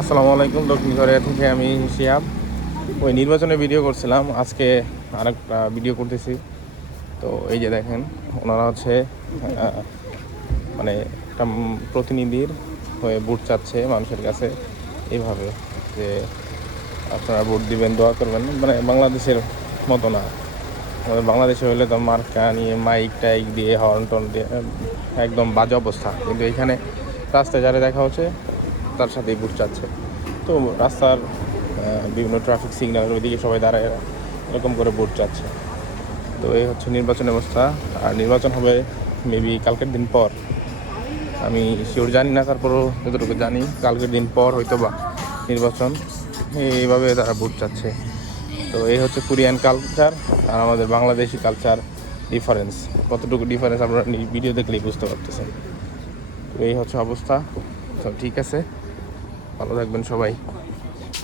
আসসালামু আলাইকুম। দক্ষিণ কোরিয়া থেকে আমি শিহাব। ওই নির্বাচনের ভিডিও করছিলাম, আজকে আরেকটা ভিডিও করতেছি। তো এই যে দেখেন, ওনারা হচ্ছে মানে একটা প্রতিনিধির হয়ে ভোট চাচ্ছে মানুষের কাছে এইভাবে যে আপনারা ভোট দিবেন, দোয়া করবেন। মানে বাংলাদেশের মতো না। আমাদের বাংলাদেশে হলে তো মার্কা নিয়ে মাইক টাইক দিয়ে হর্ন টর্ন দিয়ে একদম বাজে অবস্থা, কিন্তু এখানে রাস্তায় যারা দেখা হচ্ছে তার সাথেই ভোট চাচ্ছে। তো রাস্তার বিভিন্ন ট্রাফিক সিগন্যালের ওইদিকে সবাই দাঁড়ায় এরকম করে ভোট চাচ্ছে। তো এই হচ্ছে নির্বাচন ব্যবস্থা। আর নির্বাচন হবে মেবি কালকের দিন পর। আমি শিওর জানি না, তারপরও যতটুকু জানি কালকের দিন পর হয়তো বা নির্বাচন। এইভাবে তারা ভোট চাচ্ছে। তো এই হচ্ছে কোরিয়ান কালচার আর আমাদের বাংলাদেশি কালচার ডিফারেন্স। কতটুকু ডিফারেন্স আপনারা ভিডিও দেখলেই বুঝতে পারতেছেন। তো এই হচ্ছে অবস্থা। তো ঠিক আছে, ভালো থাকবেন সবাই।